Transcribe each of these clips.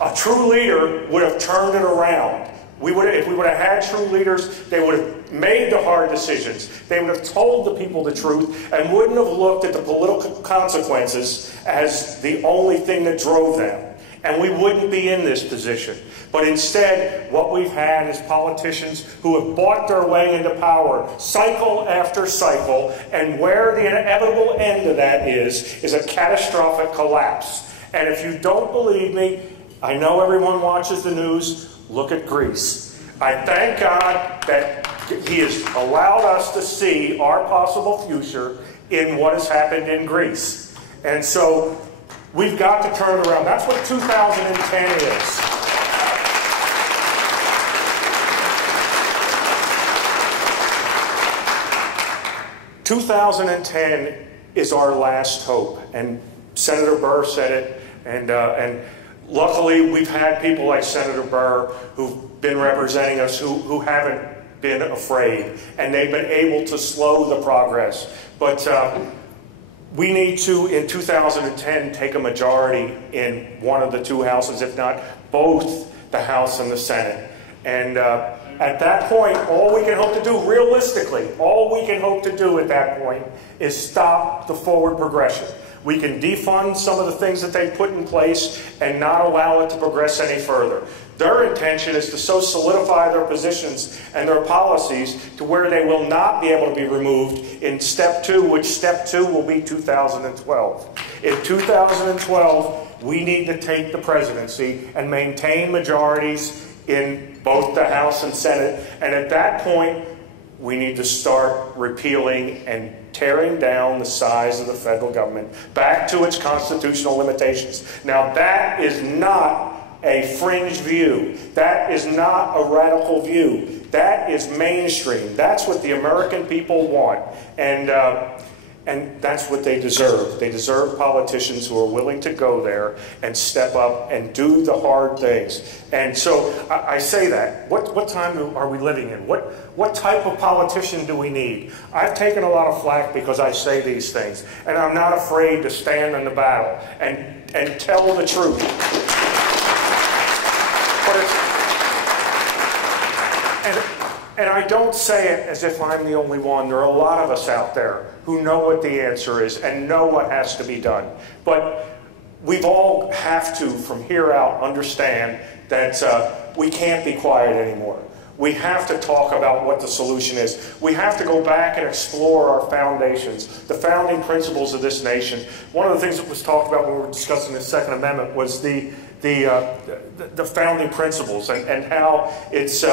A true leader would have turned it around. If we would have had true leaders, they would have made the hard decisions. They would have told the people the truth and wouldn't have looked at the political consequences as the only thing that drove them. And we wouldn't be in this position. But instead, what we've had is politicians who have bought their way into power cycle after cycle, and where the inevitable end of that is a catastrophic collapse. And if you don't believe me, I know everyone watches the news. Look at Greece. I thank God that He has allowed us to see our possible future in what has happened in Greece. And so we've got to turn it around. That's what 2010 is. 2010 is our last hope. And Senator Burr said it, and luckily, we've had people like Senator Burr who've been representing us who haven't been afraid, and they've been able to slow the progress. But we need to, in 2010, take a majority in one of the two houses, if not both the House and the Senate. And at that point, all we can hope to do, realistically, all we can hope to do at that point is stop the forward progression. We can defund some of the things that they put in place and not allow it to progress any further. Their intention is to so solidify their positions and their policies to where they will not be able to be removed in step two, which step two will be 2012. In 2012, we need to take the presidency and maintain majorities in both the House and Senate. And at that point, we need to start repealing and tearing down the size of the federal government back to its constitutional limitations. Now, that is not a fringe view. That is not a radical view. That is mainstream. That's what the American people want. And that's what they deserve. They deserve politicians who are willing to go there and step up and do the hard things. And so I say that. What time are we living in? What type of politician do we need? I've taken a lot of flack because I say these things. And I'm not afraid to stand in the battle and tell the truth. And I don't say it as if I'm the only one. There are a lot of us out there who know what the answer is and know what has to be done. But we've all have to, from here out, understand that we can't be quiet anymore. We have to talk about what the solution is. We have to go back and explore our foundations, the founding principles of this nation. One of the things that was talked about when we were discussing the Second Amendment was the founding principles and how it's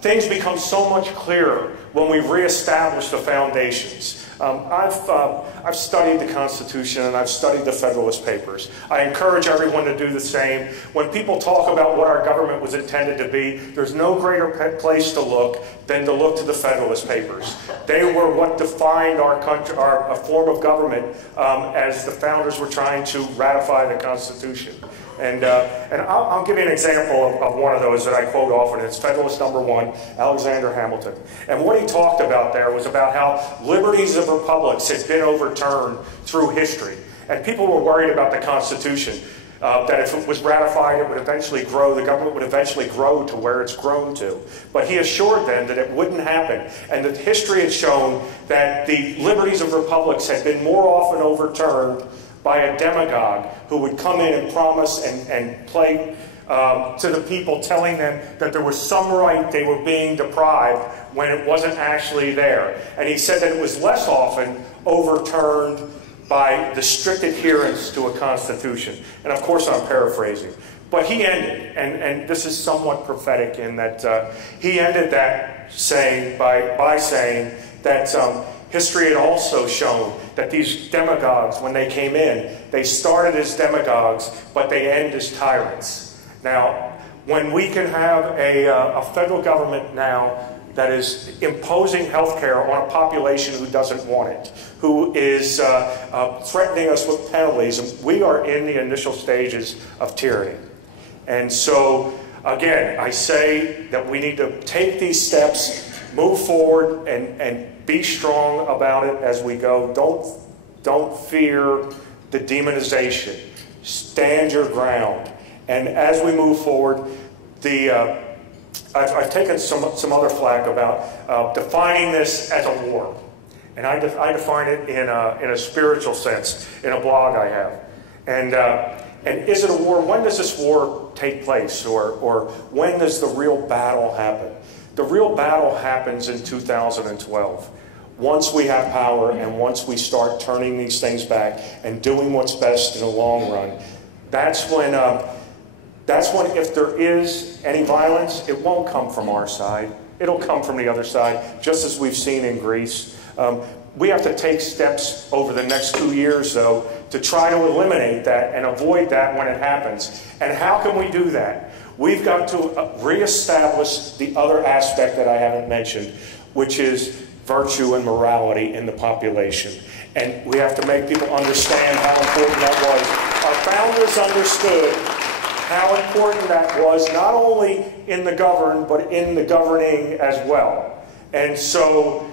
things become so much clearer when we reestablish the foundations. I've studied the Constitution and I've studied the Federalist Papers. I encourage everyone to do the same. When people talk about what our government was intended to be, there's no greater place to look than to look to the Federalist Papers. They were what defined our country, our form of government as the founders were trying to ratify the Constitution. And I'll give you an example of one of those that I quote often. It's Federalist number 1, Alexander Hamilton. And what he talked about there was about how liberties of republics had been overturned through history. And people were worried about the Constitution, that if it was ratified, it would eventually grow, the government would eventually grow to where it's grown to. But he assured them that it wouldn't happen, and that history had shown that the liberties of republics had been more often overturned by a demagogue who would come in and promise and play to the people, telling them that there was some right they were being deprived when it wasn't actually there. And he said that it was less often overturned by the strict adherence to a constitution. And of course I'm paraphrasing. But he ended, and this is somewhat prophetic in that he ended that saying by saying that history had also shown that these demagogues, when they came in, they started as demagogues, but they end as tyrants. Now, when we can have a federal government now that is imposing health care on a population who doesn't want it, who is threatening us with penalties, we are in the initial stages of tyranny. And so, again, I say that we need to take these steps, move forward, and be strong about it as we go. Don't fear the demonization. Stand your ground And as we move forward, I've taken some other flack about defining this as a war. And I define it in a spiritual sense, in a blog I have. And is it a war? When does this war take place? Or when does the real battle happen? The real battle happens in 2012. Once we have power and once we start turning these things back and doing what's best in the long run, that's when if there is any violence, it won't come from our side. It'll come from the other side, just as we've seen in Greece. We have to take steps over the next 2 years, though, to try to eliminate that and avoid that when it happens. And how can we do that? We've got to reestablish the other aspect that I haven't mentioned, which is virtue and morality in the population. And we have to make people understand how important that was. Our founders understood how important that was, not only in the governed, but in the governing as well. And so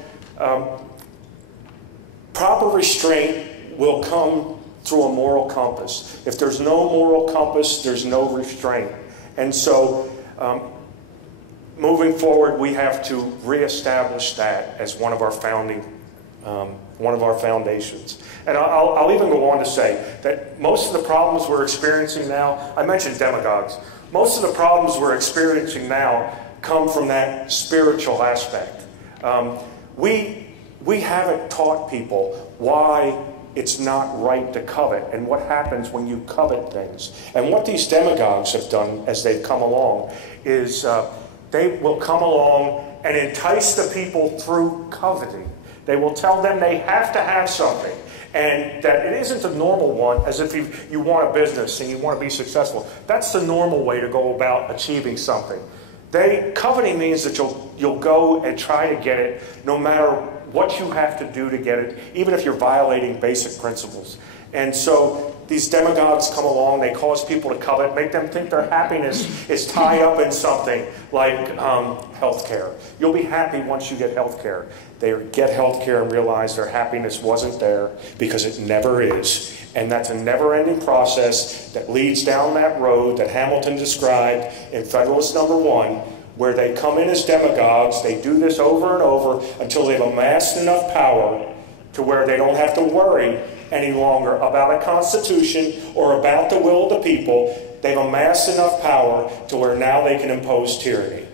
proper restraint will come through a moral compass. If there's no moral compass, there's no restraint. And so moving forward, we have to reestablish that as one of our foundations. And I'll even go on to say that most of the problems we're experiencing now, I mentioned demagogues, most of the problems we're experiencing now come from that spiritual aspect. We haven't taught people why it's not right to covet and what happens when you covet things. And what these demagogues have done as they've come along is they will come along and entice the people through coveting. They will tell them they have to have something, and that it isn't the normal one, as if you want a business and you want to be successful. That's the normal way to go about achieving something. Coveting means that you'll go and try to get it no matter what you have to do to get it, even if you're violating basic principles. And so these demagogues come along, they cause people to covet, make them think their happiness is tied up in something like health care. You'll be happy once you get health care. They get health care and realize their happiness wasn't there, because it never is. And that's a never-ending process that leads down that road that Hamilton described in Federalist No. 1, where they come in as demagogues. They do this over and over until they've amassed enough power to where they don't have to worry any longer about a constitution or about the will of the people. They've amassed enough power to where now they can impose tyranny.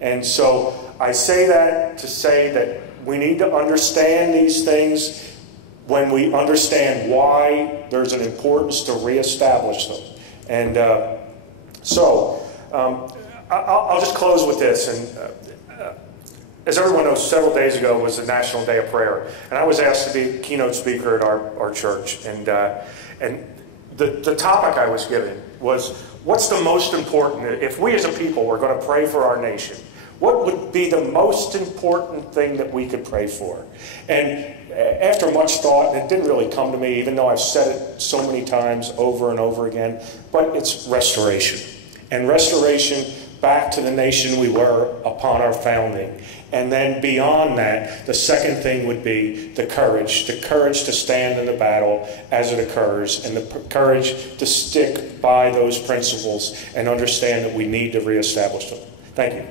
And so I say that to say that we need to understand these things when we understand why there's an importance to reestablish them. And I'll just close with this. And as everyone knows, several days ago was the National Day of Prayer, and I was asked to be keynote speaker at our church. And the topic I was given was, what's the most important, if we as a people were going to pray for our nation, what would be the most important thing that we could pray for? And after much thought, and it didn't really come to me, even though I've said it so many times over and over again, but it's restoration. And restoration back to the nation we were upon our founding. And then beyond that, the second thing would be the courage to stand in the battle as it occurs, and the courage to stick by those principles and understand that we need to reestablish them. Thank you.